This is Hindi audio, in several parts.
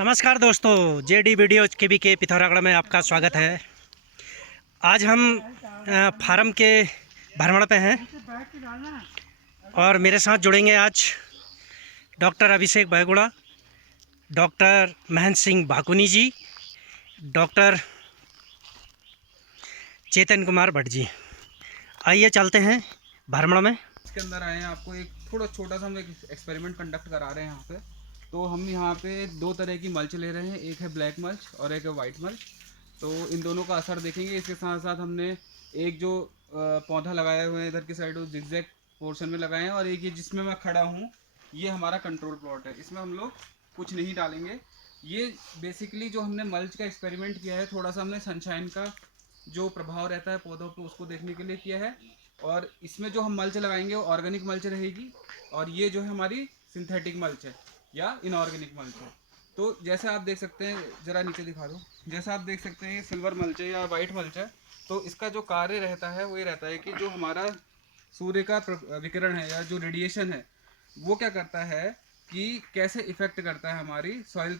नमस्कार दोस्तों, जेडी वीडियो के पिथौरागढ़ में आपका स्वागत है। आज हम फार्म के भ्रमण पे हैं और मेरे साथ जुड़ेंगे आज डॉक्टर अभिषेक बैगुड़ा, डॉक्टर महेंद्र सिंह बाकुनी जी, डॉक्टर चेतन कुमार भट्ट जी। आइए चलते हैं भ्रमण में। इसके अंदर आए हैं, आपको एक थोड़ा छोटा सा हम एक एक्सपेरिमेंट कंडक्ट करा रहे हैं यहाँ पे। तो हम यहाँ पे दो तरह की मल्च ले रहे हैं, एक है ब्लैक मल्च और एक है वाइट मल्च। तो इन दोनों का असर देखेंगे। इसके साथ साथ हमने एक जो पौधा लगाए हुए हैं इधर की साइड, जिगजैग पोर्शन में लगाए हैं, और एक ये जिसमें मैं खड़ा हूँ, ये हमारा कंट्रोल प्लॉट है। इसमें हम लोग कुछ नहीं डालेंगे। ये बेसिकली जो हमने मल्च का एक्सपेरिमेंट किया है, थोड़ा सा हमने सनशाइन का जो प्रभाव रहता है पौधों पर उसको देखने के लिए किया है। और इसमें जो हम मल्च लगाएंगे वो ऑर्गेनिक मल्च रहेगी, और ये जो है हमारी सिंथेटिक मल्च है या इनऑर्गेनिक मल्च है। तो जैसे आप देख सकते हैं, ज़रा नीचे दिखा दो। जैसा आप देख सकते हैं ये सिल्वर मल्च है या वाइट मल्च है। तो इसका जो कार्य रहता है वो ये रहता है कि जो हमारा सूर्य का विकिरण है या जो रेडिएशन है, वो क्या करता है कि कैसे इफेक्ट करता है हमारी सॉइल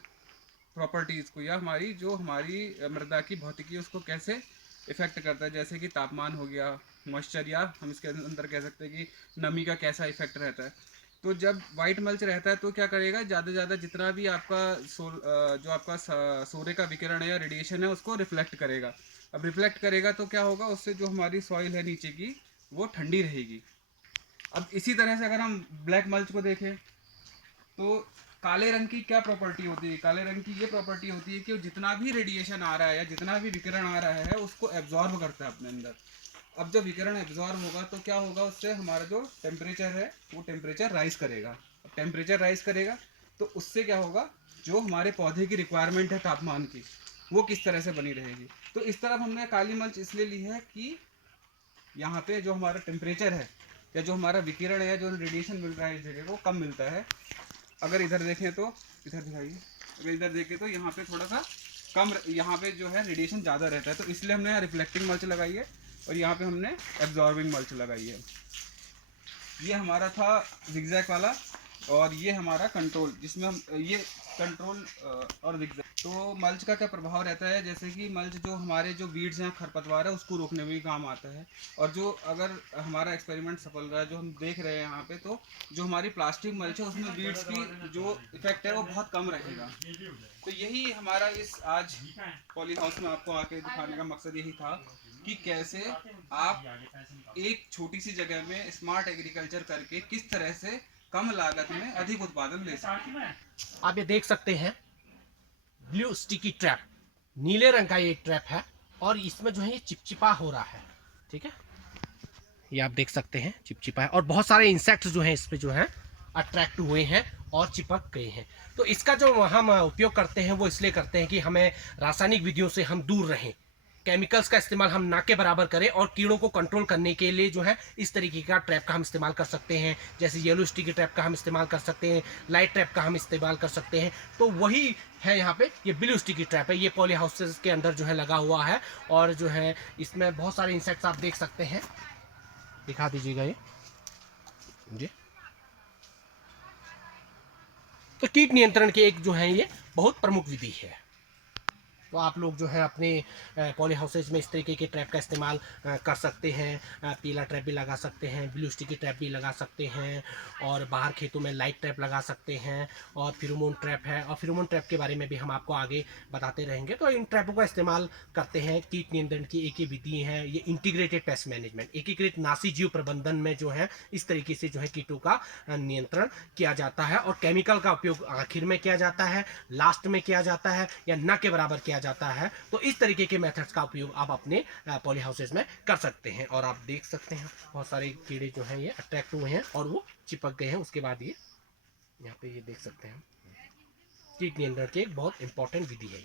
प्रॉपर्टीज़ को, या हमारी जो हमारी मृदा की भौतिकी उसको कैसे इफेक्ट करता है। जैसे कि तापमान हो गया, मॉइस्चर, या हम इसके अंदर कह सकते हैं कि नमी का कैसा इफेक्ट रहता है। तो जब वाइट मल्च रहता है तो क्या करेगा, ज़्यादा से ज़्यादा जितना भी आपका जो आपका सूर्य का विकिरण है या रेडिएशन है उसको रिफ्लेक्ट करेगा। अब रिफ्लेक्ट करेगा तो क्या होगा, उससे जो हमारी सॉइल है नीचे की वो ठंडी रहेगी। अब इसी तरह से अगर हम ब्लैक मल्च को देखें तो काले रंग की क्या प्रॉपर्टी होती है, काले रंग की ये प्रॉपर्टी होती है कि जितना भी रेडिएशन आ रहा है या जितना भी विकिरण आ रहा है उसको एब्जॉर्ब करता है अपने अंदर। अब जब विकिरण एब्जॉर्ब होगा तो क्या होगा, उससे हमारा जो टेम्परेचर है वो टेम्परेचर राइज करेगा। अब टेम्परेचर राइज करेगा तो उससे क्या होगा, जो हमारे पौधे की रिक्वायरमेंट है तापमान की, वो किस तरह से बनी रहेगी। तो इस तरफ हमने काली मल्च इसलिए ली है कि यहाँ पे जो हमारा टेम्परेचर है या जो हमारा विकिरण है या जो रेडिएशन मिल रहा है इस जगह को कम मिलता है। अगर इधर देखें तो इधर दिखाइए, अगर इधर देखें तो यहाँ पे थोड़ा सा कम, यहाँ पे जो है रेडिएशन ज़्यादा रहता है। तो इसलिए हमने यहाँ रिफ्लेक्टिंग मल्च लगाई है और यहाँ पे हमने एब्जॉर्बिंग मल्च लगाई है। ये हमारा था जिगजैग वाला, और ये हमारा कंट्रोल, जिसमें हम ये कंट्रोल और जिगजैग। तो मल्च का क्या प्रभाव रहता है, जैसे कि मल्च जो हमारे जो वीड्स हैं, खरपतवार है, उसको रोकने में भी काम आता है। और जो अगर हमारा एक्सपेरिमेंट सफल रहा है जो हम देख रहे हैं यहाँ पे, तो जो हमारी प्लास्टिक मल्च है उसमें वीड्स की जो इफेक्ट है वो बहुत कम रहेगा। तो यही हमारा इस आज पॉली हाउस में आपको आके दिखाने का मकसद यही था कि कैसे आप एक छोटी सी जगह में स्मार्ट एग्रीकल्चर करके किस तरह से कम लागत में अधिक उत्पादन ले सकते हैं। आप ये देख सकते हैं ब्लू स्टिकी ट्रैप, नीले रंग का ये ट्रैप है और इसमें जो है ये चिपचिपा हो रहा है। ठीक है, ये आप देख सकते हैं चिपचिपा है और बहुत सारे इंसेक्ट्स जो हैं इसमें जो हैं अट्रैक्ट हुए हैं और चिपक गए हैं। तो इसका जो हम उपयोग करते हैं वो इसलिए करते हैं कि हमें रासायनिक विधियों से हम दूर रहें, केमिकल्स का इस्तेमाल हम ना के बराबर करें, और कीड़ों को कंट्रोल करने के लिए जो है इस तरीके का ट्रैप का हम इस्तेमाल कर सकते हैं। जैसे येलो स्टिकी ट्रैप का हम इस्तेमाल कर सकते हैं, लाइट ट्रैप का हम इस्तेमाल कर सकते हैं। तो वही है यहाँ पे, ये ब्लू स्टिकी ट्रैप है, ये पॉली हाउसेज के अंदर जो है लगा हुआ है। और जो है इसमें बहुत सारे इंसेक्ट्स आप देख सकते हैं, दिखा दीजिएगा ये जी। तो कीट नियंत्रण की एक जो है ये बहुत प्रमुख विधि है। तो आप लोग जो है अपने पॉली हाउसेज में इस तरीके के ट्रैप का इस्तेमाल कर सकते हैं। पीला ट्रैप भी लगा सकते हैं, ब्लू स्टिकी ट्रैप भी लगा सकते हैं, और बाहर खेतों में लाइट ट्रैप लगा सकते हैं, और फेरोमोन ट्रैप है। और फेरोमोन ट्रैप के बारे में भी हम आपको आगे बताते रहेंगे। तो इन ट्रैपों का इस्तेमाल करते हैं। कीट नियंत्रण की एक ही विधि है ये, इंटीग्रेटेड पेस्ट मैनेजमेंट, एकीकृत नासी जीव प्रबंधन में जो है इस तरीके से जो है कीटों का नियंत्रण किया जाता है। और केमिकल का उपयोग आखिर में किया जाता है, लास्ट में किया जाता है, या न के बराबर किया जाता है। तो इस तरीके के मेथड्स का उपयोग आप अपने पॉली हाउसेज में कर सकते हैं। और आप देख सकते हैं बहुत सारे कीड़े जो हैं ये अट्रैक्ट हुए हैं और वो चिपक गए हैं। उसके बाद ये यहाँ पे ये देख सकते हैं, कीट नियंत्रण की एक बहुत इंपॉर्टेंट विधि है।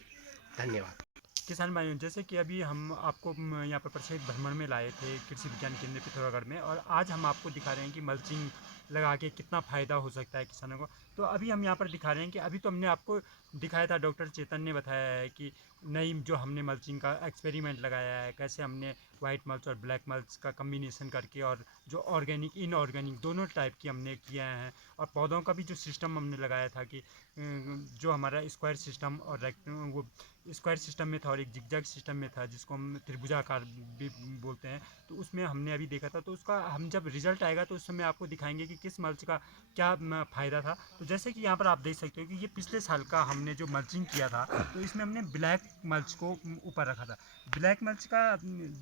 धन्यवाद। किसान भाइयों, जैसे कि अभी हम आपको यहाँ पर प्रशिक्षण भ्रमण में लाए थे कृषि विज्ञान केंद्र पिथौरागढ़ में, और आज हम आपको दिखा रहे हैं कि मल्चिंग लगा के कितना फ़ायदा हो सकता है किसानों को। तो अभी हम यहाँ पर दिखा रहे हैं कि अभी तो हमने आपको दिखाया था, डॉक्टर चेतन ने बताया है कि नई जो हमने मल्चिंग का एक्सपेरिमेंट लगाया है, कैसे हमने वाइट मल्च और ब्लैक मल्च का कम्बिनेशन करके और जो ऑर्गेनिक इनऑर्गेनिक दोनों टाइप की हमने किया है। और पौधों का भी जो सिस्टम हमने लगाया था कि जो हमारा स्क्वायर सिस्टम और वो स्क्वायर सिस्टम में था और एक जिगजैग सिस्टम में था जिसको हम त्रिभुजाकार भी बोलते हैं, तो उसमें हमने अभी देखा था। तो उसका हम जब रिजल्ट आएगा तो उस समय आपको दिखाएंगे कि किस मल्च का क्या फ़ायदा था। तो जैसे कि यहाँ पर आप देख सकते हो कि ये पिछले साल का हमने जो मल्चिंग किया था, तो इसमें हमने ब्लैक मल्च को ऊपर रखा था। ब्लैक मल्च का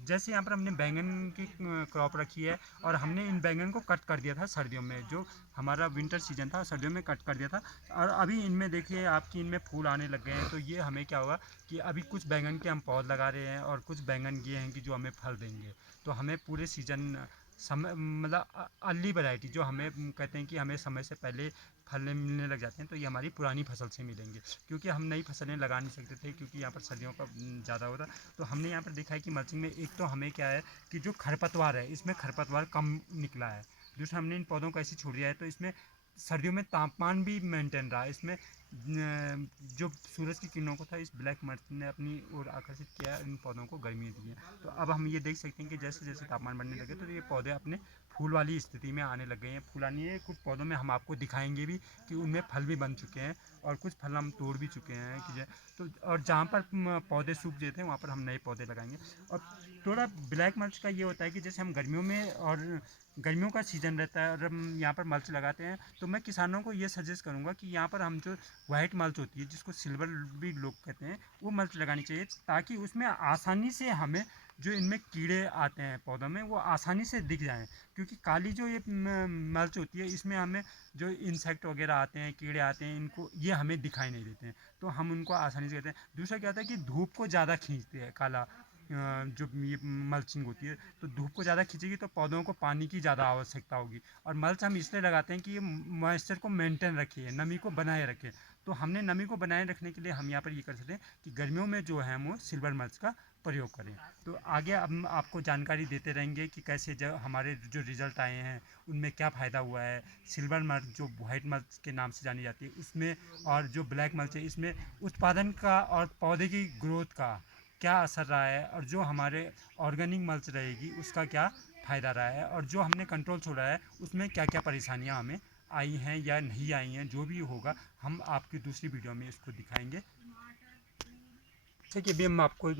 जैसे यहाँ पर हमने बैंगन की क्रॉप रखी है और हमने इन बैंगन को कट कर दिया था सर्दियों में, जो हमारा विंटर सीजन था सर्दियों में कट कर दिया था। और अभी इनमें देखिए आपकी इनमें फूल आने लग गए हैं। तो ये हमें क्या होगा कि अभी कुछ बैंगन के हम पौध लगा रहे हैं और कुछ बैंगन ये हैं कि जो हमें फल देंगे। तो हमें पूरे सीजन समय मतलब अर्ली वैरायटी जो हमें कहते हैं कि हमें समय से पहले फल मिलने लग जाते हैं, तो ये हमारी पुरानी फसल से मिलेंगे, क्योंकि हम नई फसलें लगा नहीं सकते थे क्योंकि यहाँ पर सर्दियों का ज़्यादा होता। तो हमने यहाँ पर देखा है कि मल्चिंग में एक तो हमें क्या है कि जो खरपतवार है इसमें खरपतवार कम निकला है। दूसरा हमने इन पौधों को ऐसे छोड़ दिया है तो इसमें सर्दियों में तापमान भी मेंटेन रहा। इसमें जो सूरज की किरणों को था इस ब्लैक मल्च ने अपनी ओर आकर्षित किया, इन पौधों को गर्मी दी है। तो अब हम ये देख सकते हैं कि जैसे जैसे तापमान बढ़ने लगे तो ये पौधे अपने फूल वाली स्थिति में आने लग गए हैं। फूल आनी है, कुछ पौधों में हम आपको दिखाएंगे भी कि उनमें फल भी बन चुके हैं और कुछ फल हम तोड़ भी चुके हैं कि तो और जहाँ पर पौधे सूख जाते हैं वहाँ पर हम नए पौधे लगाएंगे। और थोड़ा ब्लैक मल्च का ये होता है कि जैसे हम गर्मियों में और गर्मियों का सीज़न रहता है और हम यहाँ पर मल्च लगाते हैं, तो मैं किसानों को ये सजेस्ट करूँगा कि यहाँ पर हम जो वाइट मल्च होती है जिसको सिल्वर भी लोग कहते हैं, वो मल्च लगानी चाहिए ताकि उसमें आसानी से हमें जो इनमें कीड़े आते हैं पौधों में वो आसानी से दिख जाएं। क्योंकि काली जो ये मल्च होती है इसमें हमें जो इंसेक्ट वगैरह आते हैं, कीड़े आते हैं, इनको ये हमें दिखाई नहीं देते हैं, तो हम उनको आसानी से कहते हैं। दूसरा क्या होता है कि धूप को ज़्यादा खींचती है काला जो ये मल्चिंग होती है, तो धूप को ज़्यादा खींचेगी तो पौधों को पानी की ज़्यादा आवश्यकता होगी। और मल्च हम इसलिए लगाते हैं कि ये मॉइस्चर को मेंटेन रखे, नमी को बनाए रखे। तो हमने नमी को बनाए रखने के लिए हम यहाँ पर ये कर सकते हैं कि गर्मियों में जो है वो सिल्वर मल्च का प्रयोग करें। तो आगे हम आपको जानकारी देते रहेंगे कि कैसे जो हमारे जो रिज़ल्ट आए हैं उनमें क्या फ़ायदा हुआ है। सिल्वर मल्च जो वाइट मल्च के नाम से जानी जाती है उसमें, और जो ब्लैक मल्च है इसमें उत्पादन का और पौधे की ग्रोथ का क्या असर रहा है, और जो हमारे ऑर्गेनिक मल्च रहेगी उसका क्या फ़ायदा रहा है, और जो हमने कंट्रोल छोड़ा है उसमें क्या क्या परेशानियां हमें आई हैं या नहीं आई हैं। जो भी होगा हम आपकी दूसरी वीडियो में इसको दिखाएंगे। जैसे कि अभी हम आपको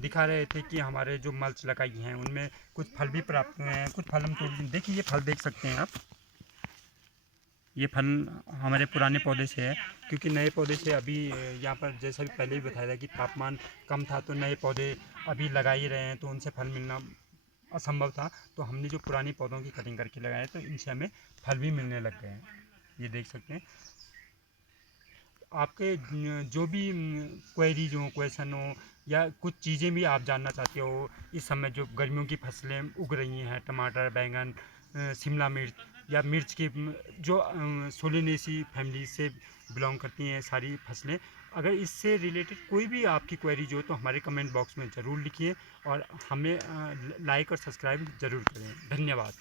दिखा रहे थे कि हमारे जो मल्च लगाई हैं उनमें कुछ फल भी प्राप्त हुए हैं, कुछ फल हम तोड़ देखिए, ये फल देख सकते हैं आप। ये फल हमारे पुराने पौधे से है, क्योंकि नए पौधे से अभी यहाँ पर जैसा भी पहले भी बताया था कि तापमान कम था तो नए पौधे अभी लगा ही रहे हैं, तो उनसे फल मिलना असंभव था। तो हमने जो पुरानी पौधों की कटिंग करके लगाए तो इनसे हमें फल भी मिलने लग गए हैं। ये देख सकते हैं। आपके जो भी क्वेरीज हो, क्वेश्चन हो, या कुछ चीज़ें भी आप जानना चाहते हो, इस समय जो गर्मियों की फसलें उग रही हैं, टमाटर, बैंगन, शिमला मिर्च, या मिर्च की जो सोलेनेसी फैमिली से बिलोंग करती हैं सारी फसलें, अगर इससे रिलेटेड कोई भी आपकी क्वेरीज हो तो हमारे कमेंट बॉक्स में ज़रूर लिखिए और हमें लाइक और सब्सक्राइब ज़रूर करें। धन्यवाद।